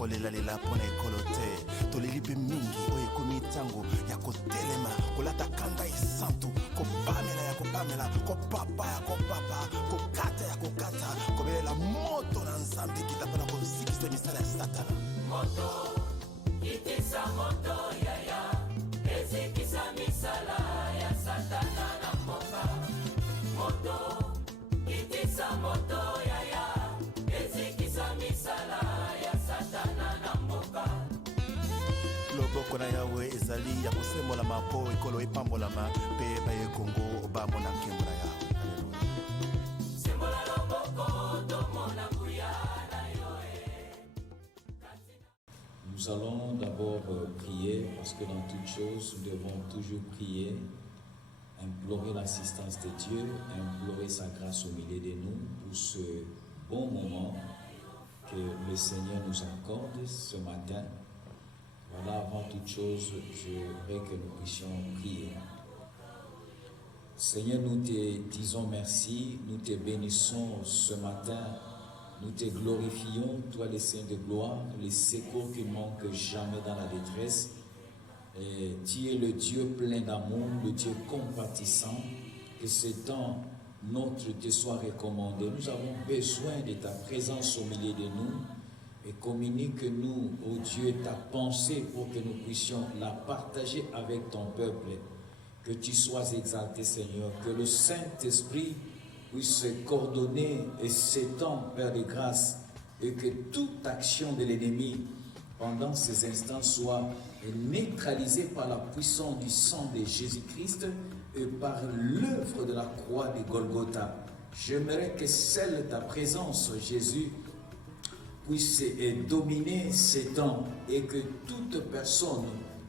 kolela pona ekolote tolelipe mingi oyo ekomi ntango ya kotelema kolata kanda esantu kopamela ya kopamela kopapa ya kopapa kokata ya kokata kobelela moto na nzambe kita mpona kozikisa misala ya satana moto itisa moto yaya ezikisa misala ya satana na mboka moto itisa moto yaya ezikisa misala ya satana na mboka loboko na yawe ezali ya kosembolama mpo ekolo epambolama mpe baye kongo bamona nkembo na yawe. sembola loboko tomona nguya na yoe. Nous allons d'abord prier parce que dans toutes choses, nous devons toujours prier, implorer l'assistance de Dieu, implorer sa grâce au milieu de nous pour ce bon moment que le Seigneur nous accorde ce matin. Voilà, avant toute chose, je voudrais que nous puissions prier. Seigneur, nous te disons merci, nous te bénissons ce matin. Nous te glorifions, toi le Seigneur de gloire, les secours qui ne manquent jamais dans la détresse. Et tu es le Dieu plein d'amour, le Dieu compatissant. Que ce temps, notre te soit recommandé. Nous avons besoin de ta présence au milieu de nous. Et communique-nous, ô Dieu, ta pensée pour que nous puissions la partager avec ton peuple. Que tu sois exalté, Seigneur. Que le Saint-Esprit puisse se coordonner et s'étendre, Père de grâce, et que toute action de l'ennemi pendant ces instants soit neutralisée par la puissance du sang de Jésus-Christ et par l'œuvre de la croix de Golgotha. J'aimerais que celle de ta présence, Jésus, puisse dominer ces temps et que toute personne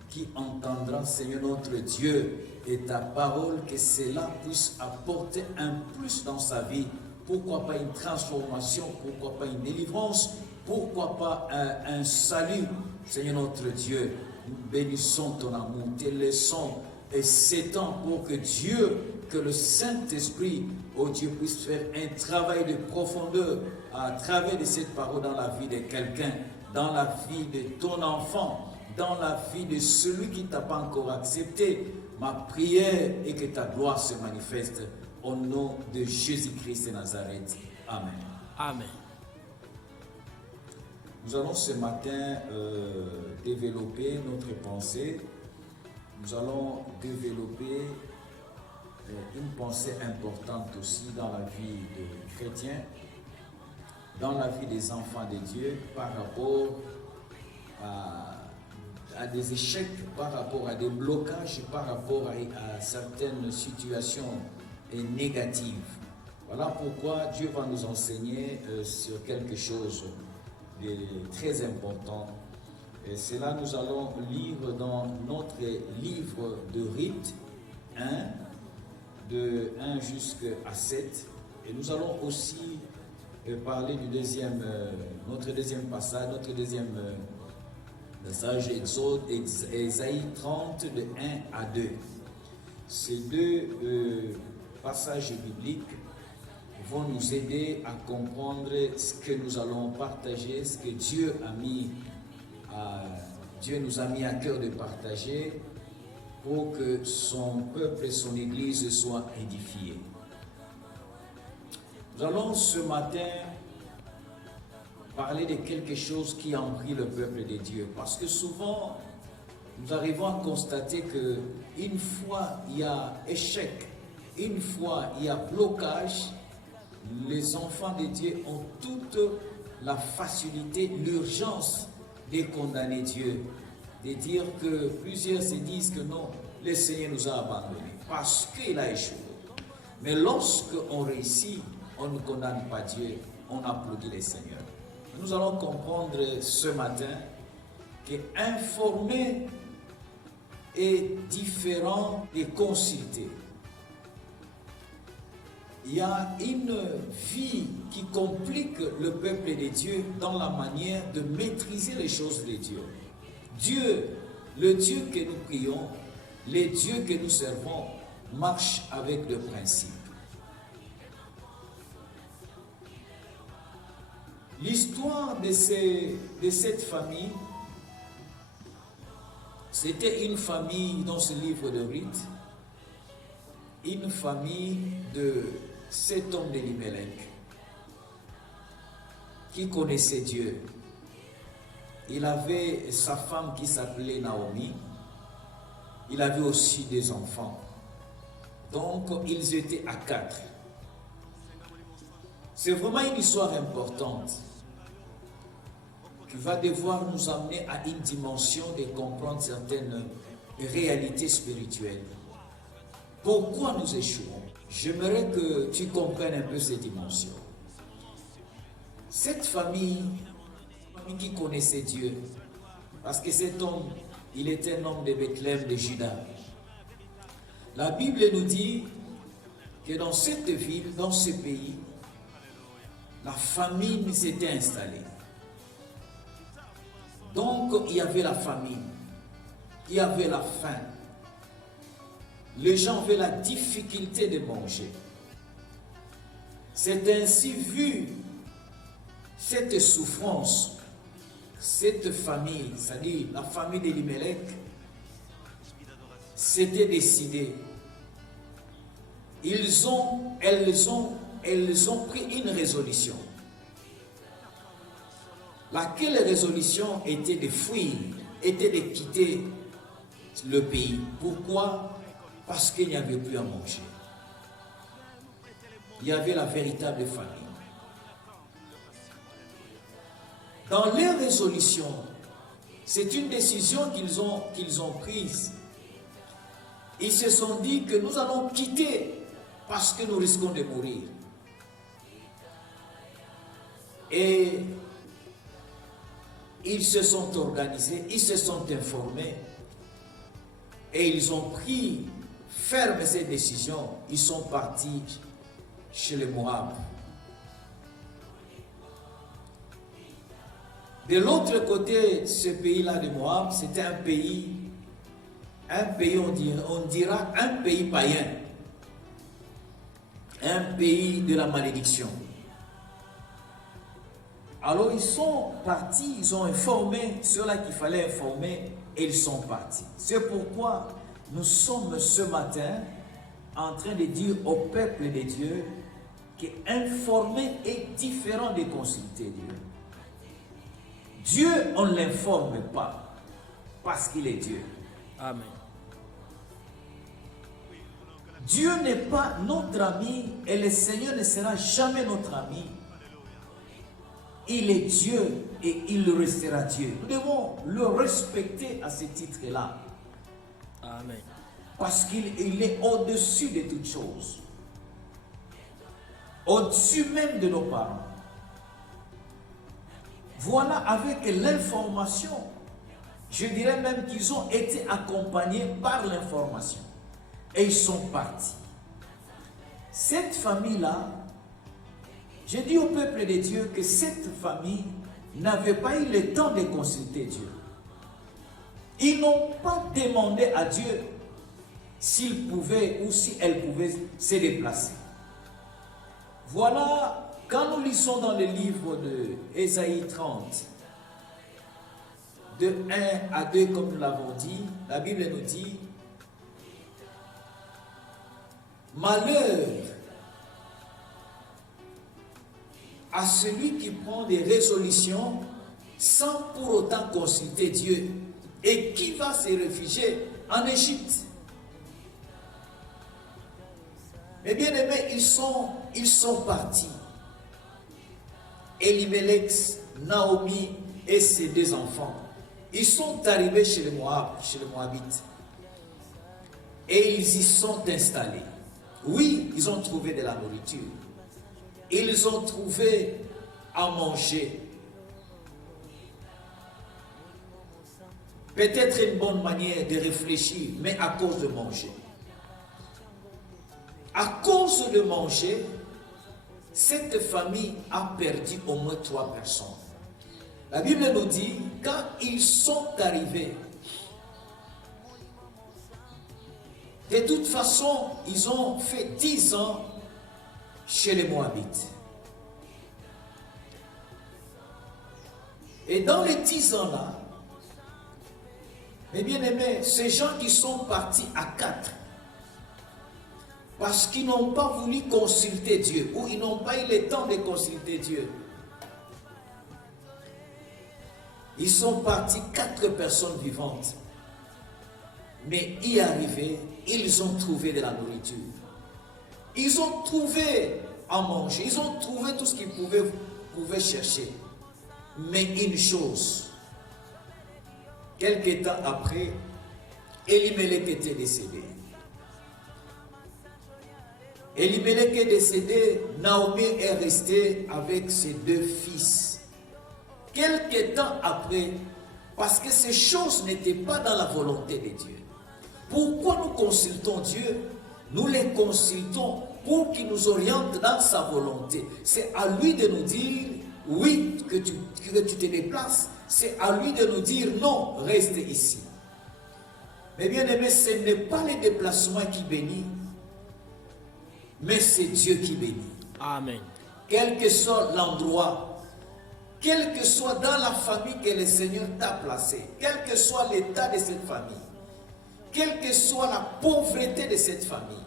qui entendra, Seigneur notre Dieu, et ta parole, que cela puisse apporter un plus dans sa vie. Pourquoi pas une transformation, pourquoi pas une délivrance, pourquoi pas un salut, Seigneur notre Dieu. Nous bénissons ton amour, te laissons et s'étend pour que Dieu, que le Saint-Esprit, oh Dieu, puisse faire un travail de profondeur à travers de cette parole dans la vie de quelqu'un, dans la vie de ton enfant, dans la vie de celui qui ne t'a pas encore accepté. Ma prière est que ta gloire se manifeste au nom de Jésus-Christ de Nazareth. Amen. Amen. Nous allons ce matin développer notre pensée. Nous allons développer une pensée importante aussi dans la vie des chrétiens, dans la vie des enfants de Dieu par rapport à des échecs, par rapport à des blocages, par rapport à certaines situations négatives. Voilà pourquoi Dieu va nous enseigner sur quelque chose de très important. Et cela, nous allons lire dans notre livre de Rite 1, de 1 jusqu'à 7. Et nous allons aussi parler du notre deuxième passage, Exode, Ésaïe 30, de 1 à 2. Ces deux passages bibliques vont nous aider à comprendre ce que nous allons partager, ce que Dieu nous a mis à cœur de partager pour que son peuple et son Église soient édifiés. Nous allons ce matin parler de quelque chose qui envahit le peuple de Dieu. Parce que souvent, nous arrivons à constater qu'une fois il y a échec, une fois il y a blocage, les enfants de Dieu ont toute la facilité, l'urgence de condamner Dieu. De dire que plusieurs se disent que non, le Seigneur nous a abandonnés parce qu'il a échoué. Mais lorsqu'on réussit, on ne condamne pas Dieu, on applaudit le Seigneur. Nous allons comprendre ce matin qu'informer est différent de consulter. Il y a une vie qui complique le peuple de Dieu dans la manière de maîtriser les choses de Dieu. Dieu, le Dieu que nous prions, le Dieu que nous servons, marche avec le principe. L'histoire de cette famille, c'était une famille dans ce livre de Ruth, une famille de 7 hommes d'Elimelech qui connaissaient Dieu. Il avait sa femme qui s'appelait Naomi. Il avait aussi des enfants. Donc, ils étaient à 4. C'est vraiment une histoire importante qui va devoir nous amener à une dimension de comprendre certaines réalités spirituelles. Pourquoi nous échouons? J'aimerais que tu comprennes un peu ces dimensions. Cette famille qui connaissait Dieu, parce que cet homme, il était un homme de Bethléem, de Juda. La Bible nous dit que dans cette ville, dans ce pays, la famine s'était installée. Donc, il y avait la famine, il y avait la faim. Les gens avaient la difficulté de manger. C'est ainsi vu cette souffrance, cette famille, c'est-à-dire la famille d'Elimelech, s'était décidée. Elles ont pris une résolution. Laquelle résolution était de fuir, était de quitter le pays. Pourquoi? Parce qu'il n'y avait plus à manger. Il y avait la véritable famine. Dans leur résolution, c'est une décision qu'ils ont prise. Ils se sont dit que nous allons quitter parce que nous risquons de mourir. Et ils se sont organisés, ils se sont informés et ils ont pris ferme cette décision. Ils sont partis chez les Moab. De l'autre côté de ce pays-là de Moab, c'était un pays, on dira un pays païen, un pays de la malédiction. Alors ils sont partis, ils ont informé ceux-là qu'il fallait informer et ils sont partis. C'est pourquoi nous sommes ce matin en train de dire au peuple de Dieu qu'informer est différent de consulter Dieu. Dieu, on ne l'informe pas parce qu'il est Dieu. Amen. Dieu n'est pas notre ami et le Seigneur ne sera jamais notre ami. Il est Dieu et il restera Dieu. Nous devons le respecter à ce titre-là. Amen. Parce qu'il est au-dessus de toutes choses. Au-dessus même de nos parents. Voilà, avec l'information, je dirais même qu'ils ont été accompagnés par l'information. Et ils sont partis. Cette famille-là, j'ai dit au peuple de Dieu que cette famille n'avait pas eu le temps de consulter Dieu. Ils n'ont pas demandé à Dieu s'il pouvait ou si elle pouvait se déplacer. Voilà, quand nous lisons dans le livre de Ésaïe 30, de 1 à 2, comme nous l'avons dit, la Bible nous dit: malheur à celui qui prend des résolutions sans pour autant consulter Dieu et qui va se réfugier en Égypte. Mais bien aimés, ils sont partis. Elimelech, Naomi et ses 2 enfants, ils sont arrivés chez les Moabites. Et ils y sont installés. Oui, ils ont trouvé de la nourriture. Ils ont trouvé à manger. Peut-être une bonne manière de réfléchir, mais à cause de manger. À cause de manger, cette famille a perdu au moins 3 personnes. La Bible nous dit, quand ils sont arrivés, de toute façon, ils ont fait 10 ans chez les Moabites. Et dans les 10 ans là, mes bien-aimés, ces gens qui sont partis à 4, parce qu'ils n'ont pas voulu consulter Dieu, ou ils n'ont pas eu le temps de consulter Dieu. Ils sont partis 4 personnes vivantes. Mais y arriver, ils ont trouvé de la nourriture. Ils ont trouvé à manger, ils ont trouvé tout ce qu'ils pouvaient chercher. Mais une chose, quelque temps après, Elimelech était décédé. Elimelech est décédé, Naomi est restée avec ses 2 fils. Quelque temps après, parce que ces choses n'étaient pas dans la volonté de Dieu. Pourquoi nous consultons Dieu? Nous les consultons pour qu'il nous oriente dans sa volonté. C'est à lui de nous dire oui, que tu te déplaces. C'est à lui de nous dire non, reste ici. Mais bien aimé, ce n'est pas le déplacement qui bénit, mais c'est Dieu qui bénit. Amen. Quel que soit l'endroit, quel que soit dans la famille que le Seigneur t'a placé, quel que soit l'état de cette famille, quelle que soit la pauvreté de cette famille,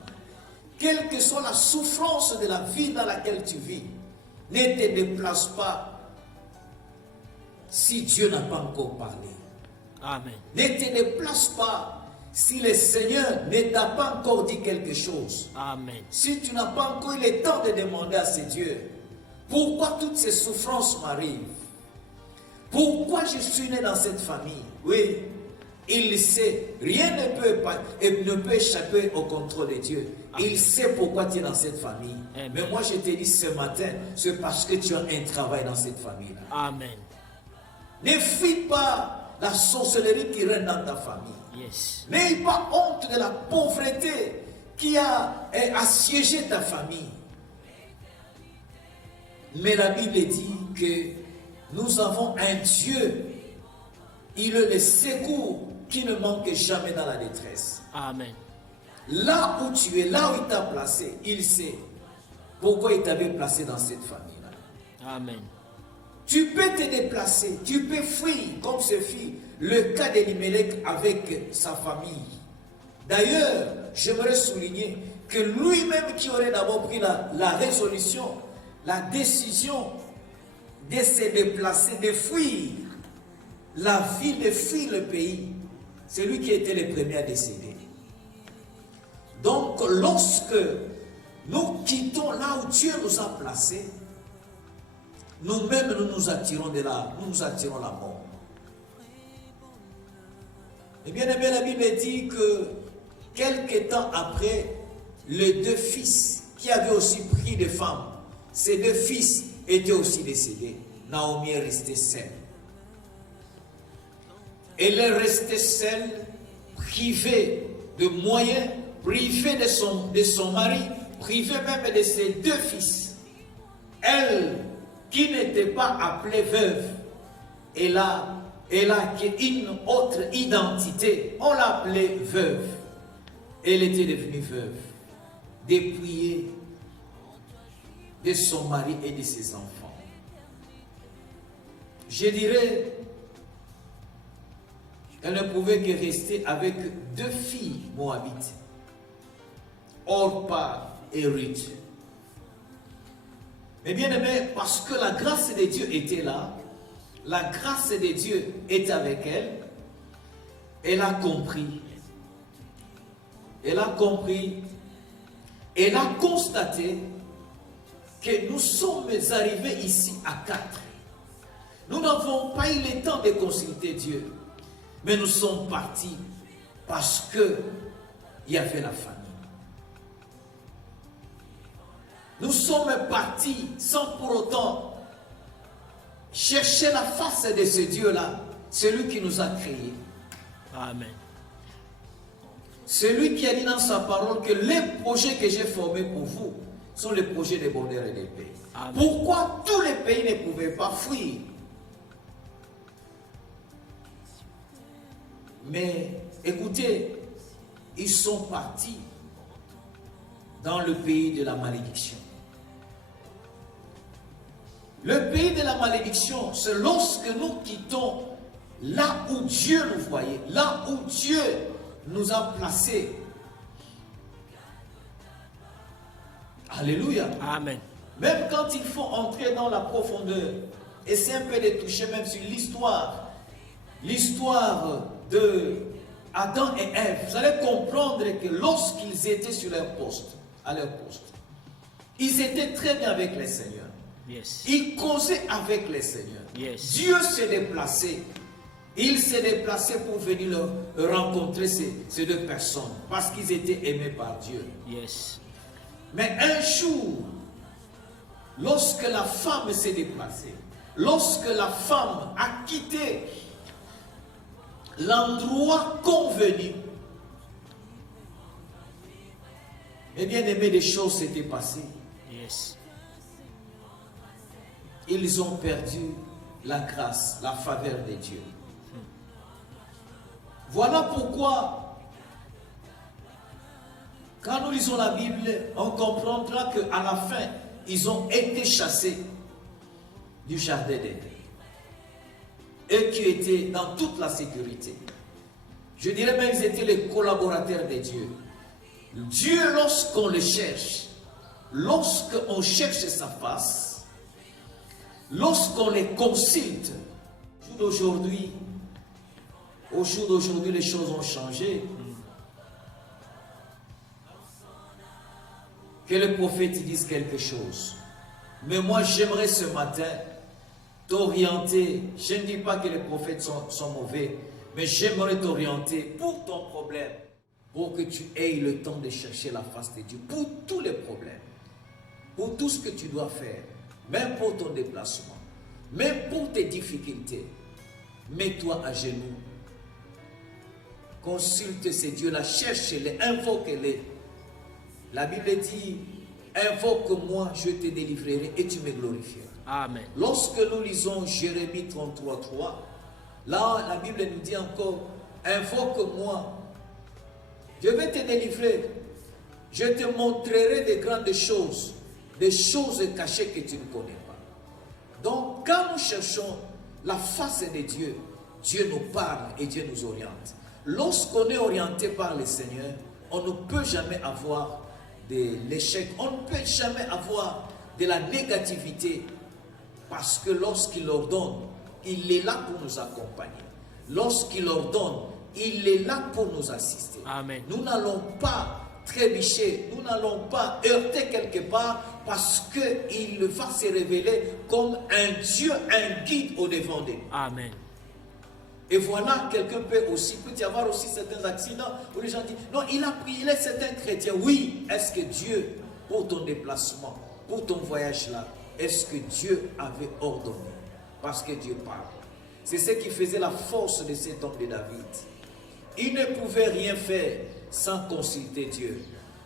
quelle que soit la souffrance de la vie dans laquelle tu vis, ne te déplace pas si Dieu n'a pas encore parlé. Amen. Ne te déplace pas si le Seigneur ne t'a pas encore dit quelque chose. Amen. Si tu n'as pas encore eu le temps de demander à ce Dieu, pourquoi toutes ces souffrances m'arrivent? Pourquoi je suis né dans cette famille? Oui, il le sait. Rien ne peut échapper au contrôle de Dieu. Amen. Il sait pourquoi tu es dans cette famille. Amen. Mais moi je te dis ce matin, c'est parce que tu as un travail dans cette famille-là. Amen. Ne fuis pas la sorcellerie qui règne dans ta famille. Yes. N'aie pas honte de la pauvreté qui a assiégé ta famille. Mais la Bible dit que nous avons un Dieu, il est le secours qui ne manque jamais dans la détresse. Amen. Là où tu es, là où il t'a placé, il sait pourquoi il t'avait placé dans cette famille-là. Amen. Tu peux te déplacer, tu peux fuir, comme ce fit le cas d'Elimelech avec sa famille. D'ailleurs, j'aimerais souligner que lui-même qui aurait d'abord pris la résolution, la décision de se déplacer, de fuir la ville, de fuir le pays, c'est lui qui était le premier à décéder. Donc, lorsque nous quittons là où Dieu nous a placés, nous-mêmes, nous attirons la mort. Et bien aimé, la Bible dit que quelque temps après, les 2 fils qui avaient aussi pris des femmes, ces 2 fils étaient aussi décédés. Naomi est restée seule. Elle est restée seule, privée de moyens, privée de son mari, privée même de ses 2 fils. Elle, qui n'était pas appelée veuve, elle a une autre identité. On l'appelait veuve. Elle était devenue veuve, dépouillée de son mari et de ses enfants. Je dirais, elle ne pouvait que rester avec 2 filles moabites, Orpa et Ruth. Mais bien aimé, parce que la grâce de Dieu était là, la grâce de Dieu est avec elle, elle a compris. Elle a compris, elle a constaté que nous sommes arrivés ici à 4. Nous n'avons pas eu le temps de consulter Dieu, mais nous sommes partis parce qu'il y avait la famille. Nous sommes partis sans pour autant chercher la face de ce Dieu-là, celui qui nous a créés. Amen. Celui qui a dit dans sa parole que les projets que j'ai formés pour vous sont les projets de bonheur et de paix. Amen. Pourquoi tous les pays ne pouvaient pas fuir? Mais écoutez, ils sont partis dans le pays de la malédiction. Le pays de la malédiction, c'est lorsque nous quittons là où Dieu nous voyait, là où Dieu nous a placés. Alléluia. Amen. Même quand il faut entrer dans la profondeur, et c'est un peu de toucher même sur l'histoire de Adam et Ève, vous allez comprendre que lorsqu'ils étaient sur à leur poste, ils étaient très bien avec le Seigneur. Yes. Ils causaient avec le Seigneur. Yes. Dieu s'est déplacé. Il s'est déplacé pour venir rencontrer ces deux personnes parce qu'ils étaient aimés par Dieu. Yes. Mais un jour, lorsque la femme s'est déplacée, lorsque la femme a quitté l'endroit convenu, eh bien aimé, des choses s'étaient passées. Yes. Ils ont perdu la grâce, la faveur de Dieu. Voilà pourquoi, quand nous lisons la Bible, on comprendra qu'à la fin, ils ont été chassés du jardin d'Éden. Eux qui étaient dans toute la sécurité. Je dirais même qu'ils étaient les collaborateurs de Dieu. Dieu, lorsqu'on le cherche, lorsqu'on cherche sa face, lorsqu'on les consulte, au jour d'aujourd'hui, les choses ont changé. Que le prophète dise quelque chose. Mais moi, j'aimerais ce matin t'orienter. Je ne dis pas que les prophètes sont mauvais, mais j'aimerais t'orienter pour ton problème, pour que tu aies le temps de chercher la face de Dieu, pour tous les problèmes, pour tout ce que tu dois faire, même pour ton déplacement, même pour tes difficultés. Mets-toi à genoux. Consulte ces dieux-là, cherche-les, invoque-les. La Bible dit, invoque-moi, je te délivrerai et tu me glorifieras. Amen. Lorsque nous lisons Jérémie 33:3, là, la Bible nous dit encore, invoque-moi, je vais te délivrer. Je te montrerai des grandes choses, des choses cachées que tu ne connais pas. Donc, quand nous cherchons la face de Dieu, Dieu nous parle et Dieu nous oriente. Lorsqu'on est orienté par le Seigneur, on ne peut jamais avoir de l'échec, on ne peut jamais avoir de la négativité, parce que lorsqu'il ordonne, il est là pour nous accompagner. Lorsqu'il ordonne, il est là pour nous assister. Amen. Nous n'allons pas trébucher, nous n'allons pas heurter quelque part, parce qu'il va se révéler comme un Dieu, un guide au devant de nous. Amen. Et voilà, quelqu'un peut y avoir aussi certains accidents où les gens disent, non, il est certain chrétien. Oui, est-ce que Dieu, pour ton déplacement, pour ton voyage là, est-ce que Dieu avait ordonné? Parce que Dieu parle. C'est ce qui faisait la force de cet homme de David. Il ne pouvait rien faire sans consulter Dieu.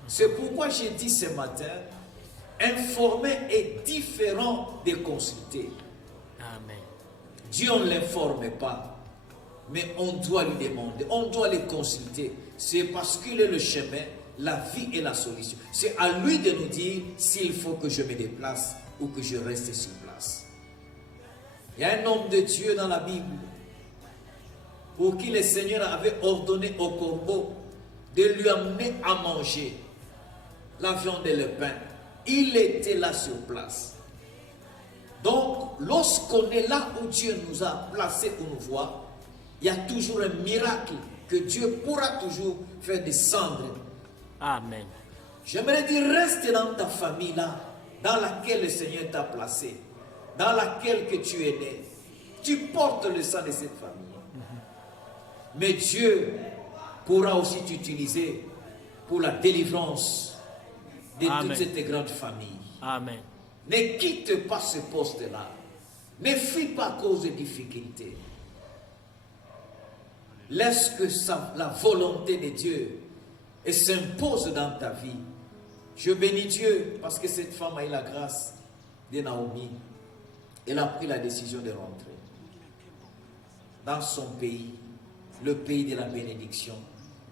C'est pourquoi j'ai dit ce matin, informer est différent de consulter. Amen. Dieu, on ne l'informe pas. Mais on doit lui demander, on doit le consulter. C'est parce qu'il est le chemin, la vie et la solution. C'est à lui de nous dire s'il faut que je me déplace ou que je reste sur place. Il y a un homme de Dieu dans la Bible pour qui le Seigneur avait ordonné au corbeau de lui amener à manger la viande et le pain. Il était là sur place. Donc, lorsqu'on est là où Dieu nous a placés, où nous voit, il y a toujours un miracle que Dieu pourra toujours faire descendre. Amen. J'aimerais dire, reste dans ta famille là, dans laquelle le Seigneur t'a placé, dans laquelle que tu es né. Tu portes le sang de cette famille. Mais Dieu pourra aussi t'utiliser pour la délivrance de Amen. toute cette grande famille. Amen. Ne quitte pas ce poste-là. Ne fuis pas à cause de difficultés. Laisse que la volonté de Dieu s'impose dans ta vie. Je bénis Dieu parce que cette femme a eu la grâce de Naomi. Elle a pris la décision de rentrer dans son pays, le pays de la bénédiction.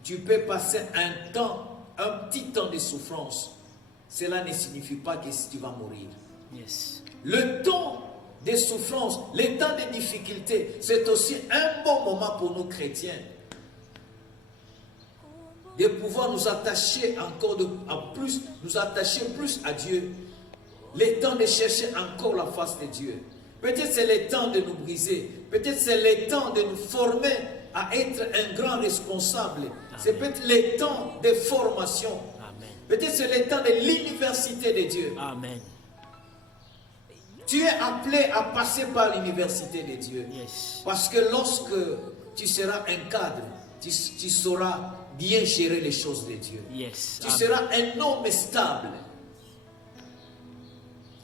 Tu peux passer un petit temps de souffrance. Cela ne signifie pas que si tu vas mourir. Yes. Le temps des souffrances, les temps de difficultés, c'est aussi un bon moment pour nous chrétiens de pouvoir nous attacher encore plus, nous attacher plus à Dieu. Les temps de chercher encore la face de Dieu. Peut-être c'est le temps de nous briser. Peut-être c'est le temps de nous former à être un grand responsable. C'est peut-être le temps de formation. Amen. Peut-être c'est le temps de l'université de Dieu. Amen. Tu es appelé à passer par l'université de Dieu. Yes. Parce que lorsque tu seras un cadre, tu sauras bien gérer les choses de Dieu. Yes. Tu Amen. seras un homme stable.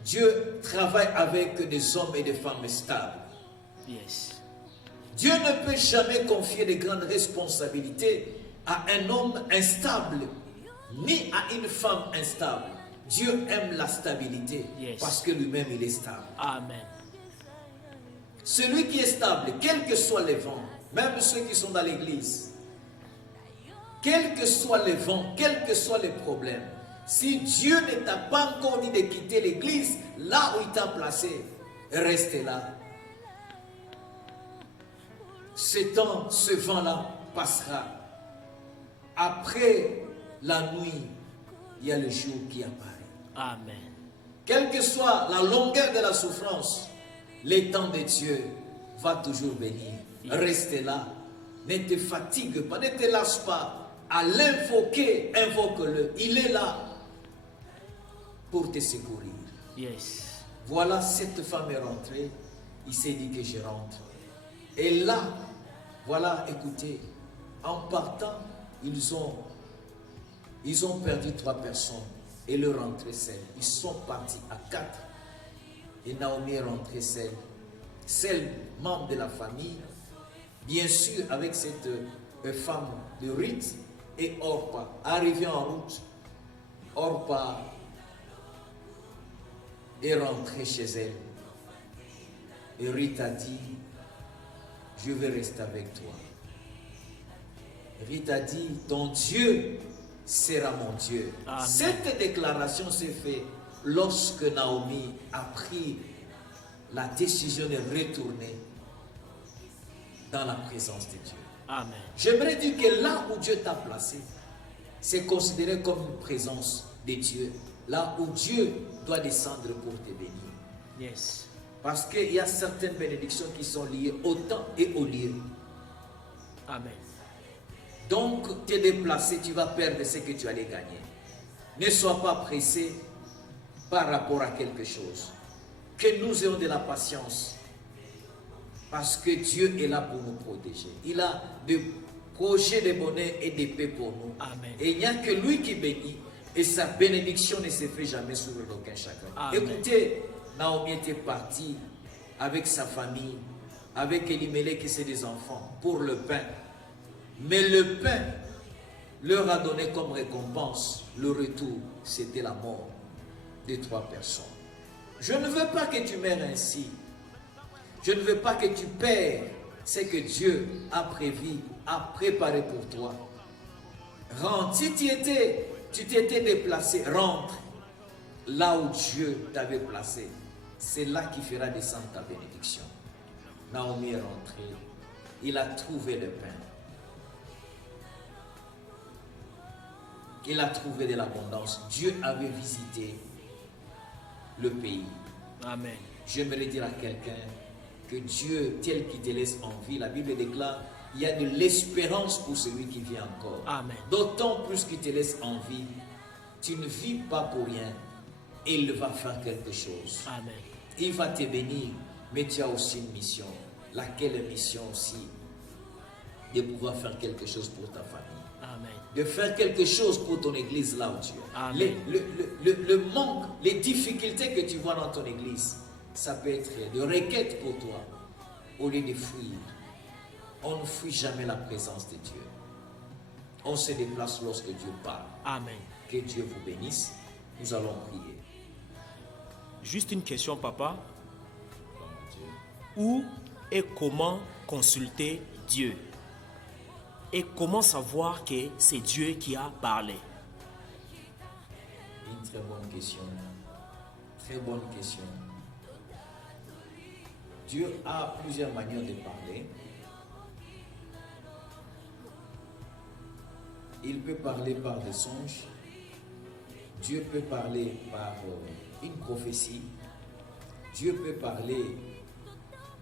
Dieu travaille avec des hommes et des femmes stables. Yes. Dieu ne peut jamais confier de grandes responsabilités à un homme instable, ni à une femme instable. Dieu aime la stabilité, Yes. parce que lui-même il est stable. Amen. Celui qui est stable, quels que soient les vents, même ceux qui sont dans l'église, quels que soient les vents, quels que soient les problèmes, si Dieu ne t'a pas encore dit de quitter l'église, là où il t'a placé, restez là. Ce temps, ce vent-là passera. Après la nuit, il y a le jour qui apparaît. Amen. Quelle que soit la longueur de la souffrance, le temps de Dieu va toujours venir. Restez là. Ne te fatigue pas, ne te lâche pas. À l'invoquer, invoque-le. Il est là pour te secourir. Yes. Voilà, cette femme est rentrée. Il s'est dit que je rentre. Et là, voilà, écoutez, en partant, ils ont perdu 3 personnes et le rentrée seule. Ils sont partis à 4. Et Naomi est rentrée seule, membre de la famille, bien sûr avec cette femme de Ruth et Orpa. Arrivée en route, Orpa est rentrée chez elle. Et Ruth a dit, je vais rester avec toi. Ruth a dit, ton Dieu sera mon Dieu. Amen. Cette déclaration s'est faite lorsque Naomi a pris la décision de retourner dans la présence de Dieu. Amen. J'aimerais dire que là où Dieu t'a placé, c'est considéré comme une présence de Dieu. Là où Dieu doit descendre pour te bénir. Yes. Parce qu'il y a certaines bénédictions qui sont liées au temps et au lieu. Amen. Donc, te déplacer, tu vas perdre ce que tu allais gagner. Ne sois pas pressé par rapport à quelque chose. Que nous ayons de la patience. Parce que Dieu est là pour nous protéger. Il a des projets de bonheur et de paix pour nous. Amen. Et il n'y a que lui qui bénit. Et sa bénédiction ne se fait jamais sur aucun chacun. Amen. Écoutez, Naomi était partie avec sa famille, avec Elimelech et ses enfants, pour le pain. Mais le pain leur a donné comme récompense, le retour, c'était la mort de 3 personnes. Je ne veux pas que tu meurs ainsi. Je ne veux pas que tu perds ce que Dieu a prévu, a préparé pour toi. Rentre. Si tu t'étais déplacé, rentre là où Dieu t'avait placé. C'est là qu'il fera descendre ta bénédiction. Naomi est rentrée. Il a trouvé le pain. Il a trouvé de l'abondance. Dieu avait visité le pays. Amen. J'aimerais dire à quelqu'un que Dieu, tel qu'il te laisse en vie, la Bible déclare, il y a de l'espérance pour celui qui vit encore. Amen. D'autant plus qu'il te laisse en vie, tu ne vis pas pour rien. Il va faire quelque chose. Amen. Il va te bénir, mais tu as aussi une mission. Laquelle mission aussi? De pouvoir faire quelque chose pour ta famille. Amen. De faire quelque chose pour ton église là où tu es. Amen. Le manque, les difficultés que tu vois dans ton église, ça peut être de requêtes pour toi, au lieu de fuir. On ne fuit jamais la présence de Dieu. On se déplace lorsque Dieu parle. Amen. Que Dieu vous bénisse. Nous allons prier. Juste une question, papa. Où et comment consulter Dieu? Et comment savoir que c'est Dieu qui a parlé? Une très bonne question. Très bonne question. Dieu a plusieurs manières de parler. Il peut parler par des songes. Dieu peut parler par une prophétie. Dieu peut parler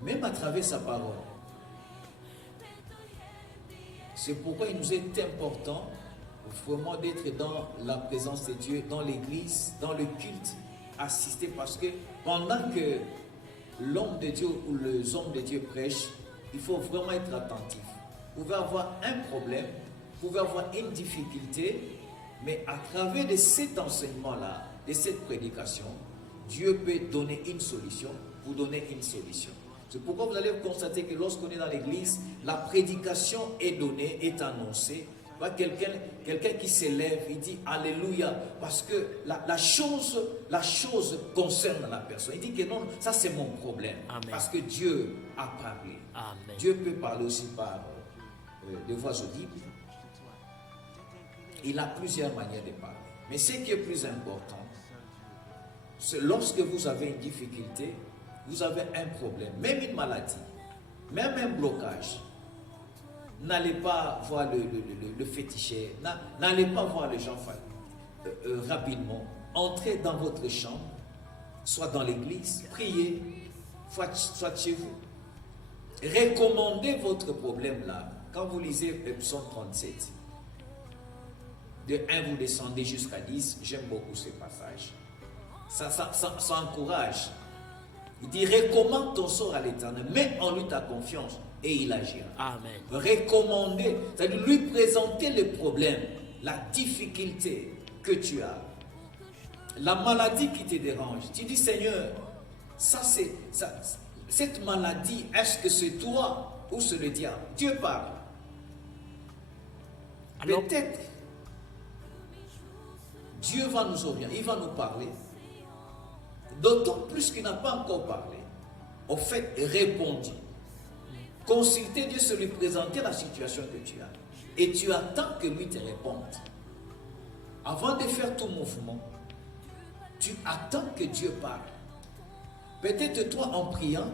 même à travers sa parole. C'est pourquoi il nous est important vraiment d'être dans la présence de Dieu, dans l'église, dans le culte, assister, parce que pendant que l'homme de Dieu ou les hommes de Dieu prêchent, il faut vraiment être attentif. Vous pouvez avoir un problème, vous pouvez avoir une difficulté, mais à travers de cet enseignement-là, de cette prédication, Dieu peut donner une solution, vous donner une solution. C'est pourquoi vous allez constater que lorsqu'on est dans l'église, la prédication est donnée, est annoncée. Quelqu'un qui s'élève, il dit Alléluia, parce que la chose concerne la personne. Il dit que non, ça c'est mon problème. Amen. Parce que Dieu a parlé. Amen. Dieu peut parler aussi par des voix audibles. Il a plusieurs manières de parler. Mais ce qui est plus important, c'est lorsque vous avez une difficulté, vous avez un problème, même une maladie, même un blocage. N'allez pas voir le féticheur, n'allez pas voir les gens rapidement. Entrez dans votre chambre, soit dans l'église, priez, soit chez vous. Recommandez votre problème là. Quand vous lisez Psaume 37, de 1 vous descendez jusqu'à 10, j'aime beaucoup ce passage. Ça encourage. Il dit recommande ton sort à l'Éternel, mets en lui ta confiance et il agira. Amen. Recommander, c'est-à-dire lui présenter le problème, la difficulté que tu as, la maladie qui te dérange. Tu dis Seigneur, cette maladie, est-ce que c'est toi ou c'est le diable? Dieu parle. Alors, peut-être Dieu va nous orienter, il va nous parler. D'autant plus qu'il n'a pas encore parlé. Au fait, répondit. Consulter Dieu, c'est lui présenter la situation que tu as. Et tu attends que lui te réponde. Avant de faire tout mouvement, tu attends que Dieu parle. Peut-être toi, en priant,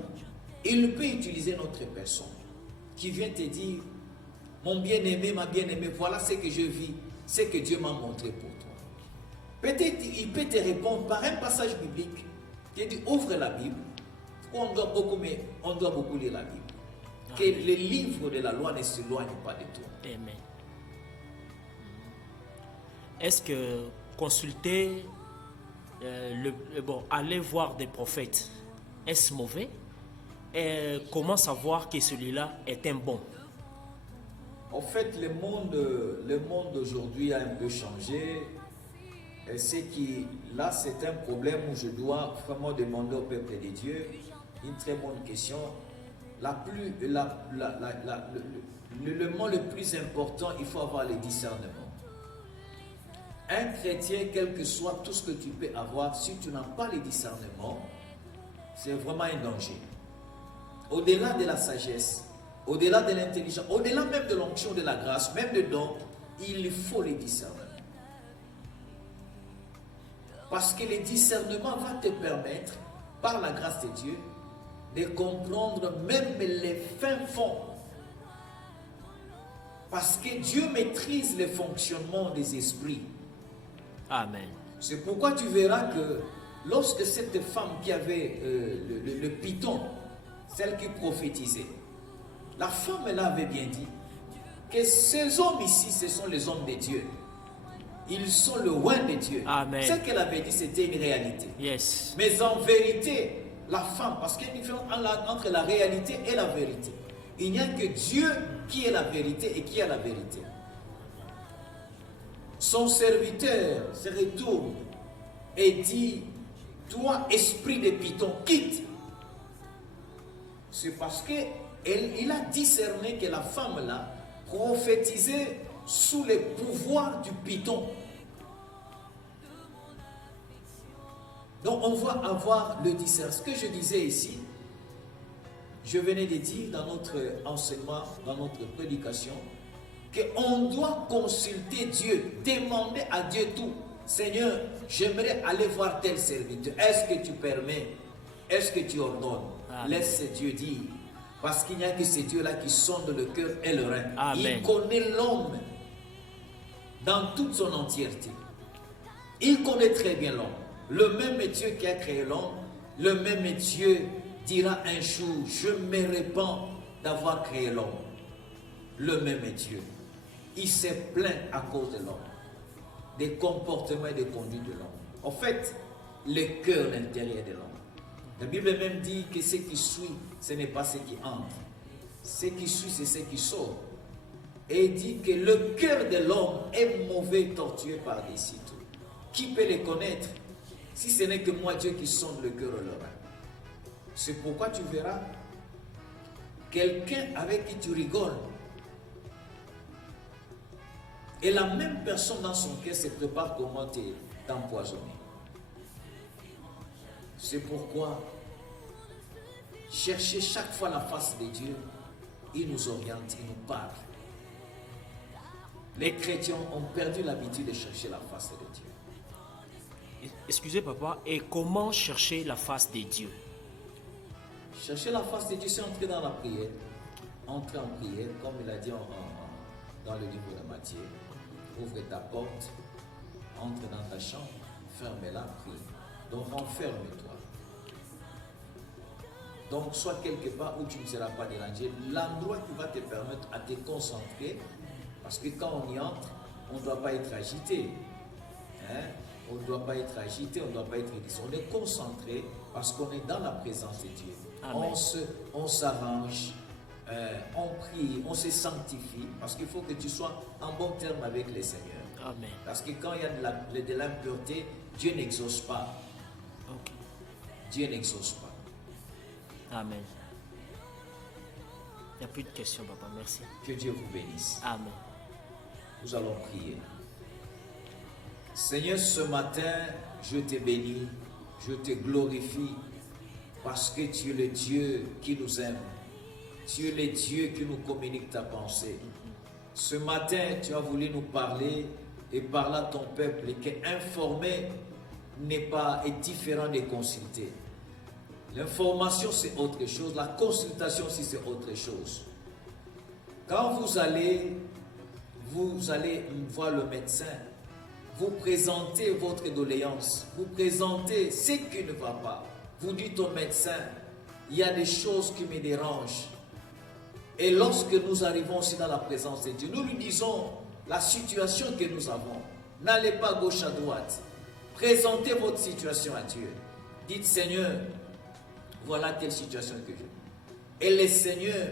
il peut utiliser notre personne qui vient te dire mon bien-aimé, ma bien-aimée, voilà ce que je vis, ce que Dieu m'a montré pour toi. Peut-être il peut te répondre par un passage biblique qui dit ouvre la Bible. On doit beaucoup lire la Bible. Que les livres de la loi ne s'éloignent pas de toi. Amen. Est-ce que consulter, aller voir des prophètes, est-ce mauvais? Et comment savoir que celui-là est un bon? En fait, le monde d'aujourd'hui a un peu changé. Et là, c'est un problème où je dois vraiment demander au peuple de Dieu une très bonne question. Le mot le plus important, il faut avoir le discernement. Un chrétien, quel que soit tout ce que tu peux avoir, si tu n'as pas le discernement, c'est vraiment un danger. Au-delà de la sagesse, au-delà de l'intelligence, au-delà même de l'onction, de la grâce, même de don, il faut le discernement. Parce que le discernement va te permettre, par la grâce de Dieu, de comprendre même les fins fonds. Parce que Dieu maîtrise le fonctionnement des esprits. Amen. C'est pourquoi tu verras que lorsque cette femme qui avait le python, celle qui prophétisait, la femme là avait bien dit que ces hommes ici, ce sont les hommes de Dieu. Ils sont le roi de Dieu. Amen. Ce qu'elle avait dit, c'était une réalité. Yes. Mais en vérité, la femme, parce qu'il y a une différence entre la réalité et la vérité. Il n'y a que Dieu qui est la vérité et qui a la vérité. Son serviteur se retourne et dit, toi, esprit de python, quitte. C'est parce qu'il a discerné que la femme là prophétisait sous le pouvoir du python. Donc on va avoir le discernement. Ce que je disais ici, je venais de dire dans notre enseignement, dans notre prédication, qu'on doit consulter Dieu, demander à Dieu tout. Seigneur, j'aimerais aller voir tel serviteur. Est-ce que tu permets? Est-ce que tu ordonnes? Amen. Laisse Dieu dire. Parce qu'il n'y a que ces dieux-là qui sondent le cœur et le rein. Amen. Il connaît l'homme dans toute son entièreté. Il connaît très bien l'homme. Le même Dieu qui a créé l'homme, le même Dieu dira un jour, je me répands d'avoir créé l'homme. Le même Dieu. Il s'est plaint à cause de l'homme, des comportements et des conduites de l'homme. En fait, le cœur intérieur de l'homme. La Bible même dit que ce qui suit, ce n'est pas ce qui entre. Ce qui suit, c'est ce qui sort. Et il dit que le cœur de l'homme est mauvais, tortueux par-dessus tout. Qui peut le connaître si ce n'est que moi, Dieu, qui sonde le cœur et le rein? C'est pourquoi tu verras quelqu'un avec qui tu rigoles et la même personne dans son cœur se prépare comment t'empoisonner. C'est pourquoi chercher chaque fois la face de Dieu, il nous oriente, il nous parle. Les chrétiens ont perdu l'habitude de chercher la face de Dieu. Excusez papa, et comment chercher la face de Dieu? Chercher la face de Dieu, c'est entrer dans la prière. Entrer en prière, comme il a dit dans le livre de Matthieu. Ouvre ta porte, entre dans ta chambre, ferme-la, prie. Donc renferme-toi. Donc sois quelque part où tu ne seras pas dérangé. L'endroit qui va te permettre à te concentrer, parce que quand on y entre, on ne doit pas être agité. Hein? On ne doit pas être agité, on ne doit pas être distrait. On est concentré parce qu'on est dans la présence de Dieu. Amen. On s'arrange, on prie, on se sanctifie, parce qu'il faut que tu sois en bon terme avec le Seigneur. Amen. Parce que quand il y a de l'impureté, Dieu n'exauce pas. Ok. Dieu n'exauce pas. Amen. Il n'y a plus de questions, papa. Merci. Que Dieu vous bénisse. Amen. Nous allons prier. Seigneur, ce matin, je te bénis, je te glorifie, parce que tu es le Dieu qui nous aime. Tu es le Dieu qui nous communique ta pensée. Ce matin, tu as voulu nous parler et parler à ton peuple, et qu'informer est différent de consulter. L'information, c'est autre chose. La consultation aussi, c'est autre chose. Quand vous allez voir le médecin, vous présentez votre doléance, vous présentez ce qui ne va pas. Vous dites au médecin, il y a des choses qui me dérangent. Et lorsque nous arrivons aussi dans la présence de Dieu, nous lui disons la situation que nous avons. N'allez pas gauche à droite. Présentez votre situation à Dieu. Dites, Seigneur, voilà quelle situation que j'ai. Et le Seigneur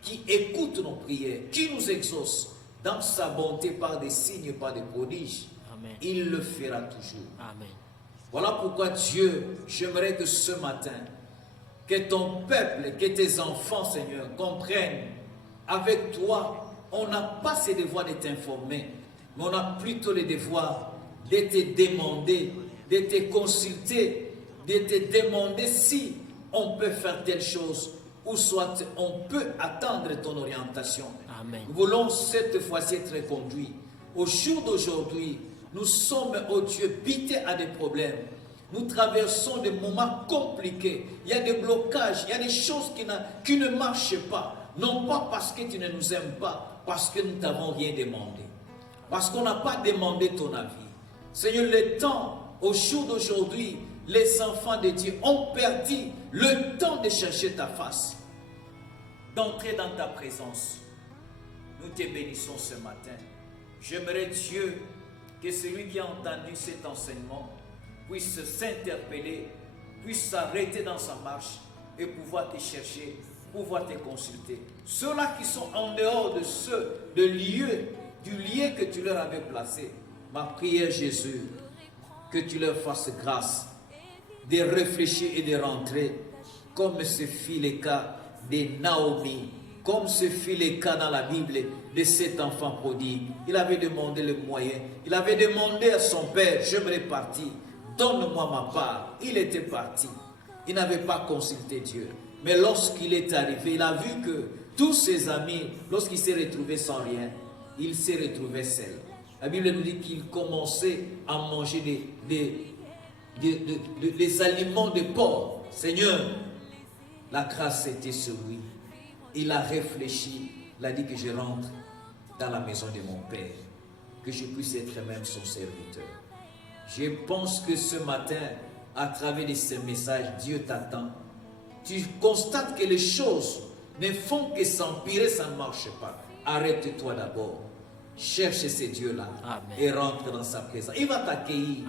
qui écoute nos prières, qui nous exauce dans sa bonté par des signes, par des prodiges, Amen. il le fera toujours. Amen. Voilà pourquoi Dieu, j'aimerais que ce matin, que ton peuple, que tes enfants, Seigneur, comprennent, avec toi, on n'a pas ce devoir de t'informer, mais on a plutôt le devoir de te demander, de te consulter, de te demander si on peut faire telle chose, ou soit on peut attendre ton orientation. Amen. Nous voulons cette fois-ci être conduits. Au jour d'aujourd'hui, nous sommes, oh Dieu, bités à des problèmes. Nous traversons des moments compliqués. Il y a des blocages, il y a des choses qui ne marchent pas. Non pas parce que tu ne nous aimes pas, parce que nous ne t'avons rien demandé. Parce qu'on n'a pas demandé ton avis. Seigneur, le temps, au jour d'aujourd'hui, les enfants de Dieu ont perdu le temps de chercher ta face, d'entrer dans ta présence. Nous te bénissons ce matin. J'aimerais, Dieu, que celui qui a entendu cet enseignement puisse s'interpeller, puisse s'arrêter dans sa marche et pouvoir te chercher, pouvoir te consulter. Ceux-là qui sont en dehors du lieu que tu leur avais placé, ma prière, Jésus, que tu leur fasses grâce de réfléchir et de rentrer, comme ce fut le cas de Naomi, comme ce fut le cas dans la Bible de cet enfant prodigue. Il avait demandé le moyen, il avait demandé à son père, j'aimerais partir, donne-moi ma part. Il était parti, il n'avait pas consulté Dieu. Mais lorsqu'il est arrivé, il a vu que tous ses amis, lorsqu'il s'est retrouvé sans rien, il s'est retrouvé seul. La Bible nous dit qu'il commençait à manger des aliments de porc. Seigneur, La grâce était sur lui. Il a réfléchi, il a dit que je rentre dans la maison de mon Père, que je puisse être même son serviteur. Je pense que ce matin, à travers de ce message, Dieu t'attend. Tu constates que les choses ne font que s'empirer, ça ne marche pas. Arrête-toi d'abord. Cherche ce Dieu-là et rentre dans sa présence. Il va t'accueillir.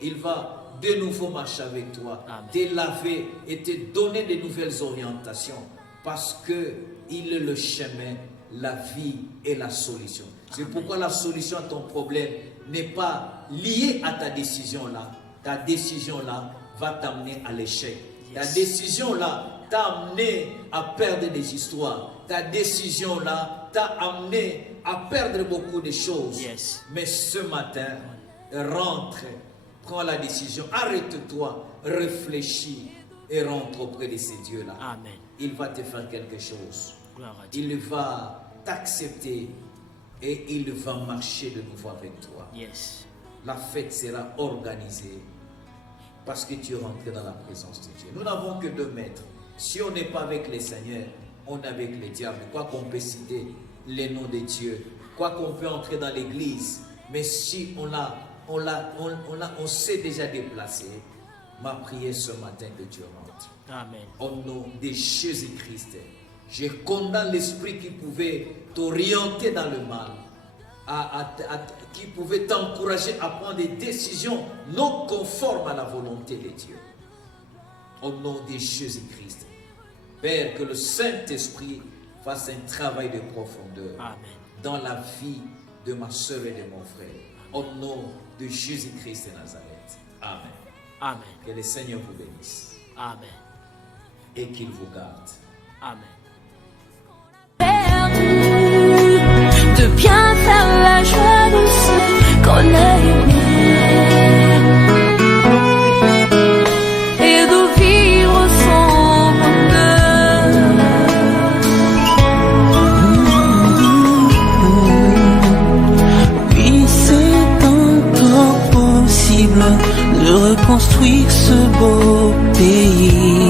Il va de nouveau marcher avec toi, te laver et te donner de nouvelles orientations parce qu'il est le chemin, la vie et la solution. C'est pourquoi la solution à ton problème n'est pas liée à ta décision là. Ta décision là va t'amener à l'échec. Ta décision là t'a amené à perdre des histoires. Ta décision là t'a amené à perdre beaucoup de choses. Mais ce matin, rentre, prends la décision, arrête-toi, réfléchis et rentre auprès de ces dieux-là. Il va te faire quelque chose. Il va t'accepter et il va marcher de nouveau avec toi. La fête sera organisée parce que tu es rentré dans la présence de Dieu. Nous n'avons que 2 mètres. Si on n'est pas avec les seigneurs, on est avec les diables. Quoi qu'on peut citer les noms de Dieu, quoi qu'on peut entrer dans l'église, mais si on s'est déjà déplacé, ma prière ce matin que Dieu rentre. Au nom de Jésus-Christ, je condamne l'esprit qui pouvait t'orienter dans le mal, qui pouvait t'encourager à prendre des décisions non conformes à la volonté de Dieu. Au nom de Jésus-Christ, Père, que le Saint-Esprit fasse un travail de profondeur dans la vie de ma soeur et de mon frère. Au nom de Jésus-Christ de Nazareth. Amen. Que le Seigneur vous bénisse. Et qu'il vous garde. De bien faire la joie de ceux qu'on a aimés et de vivre son bonheur. Oui, c'est encore possible de reconstruire ce beau pays.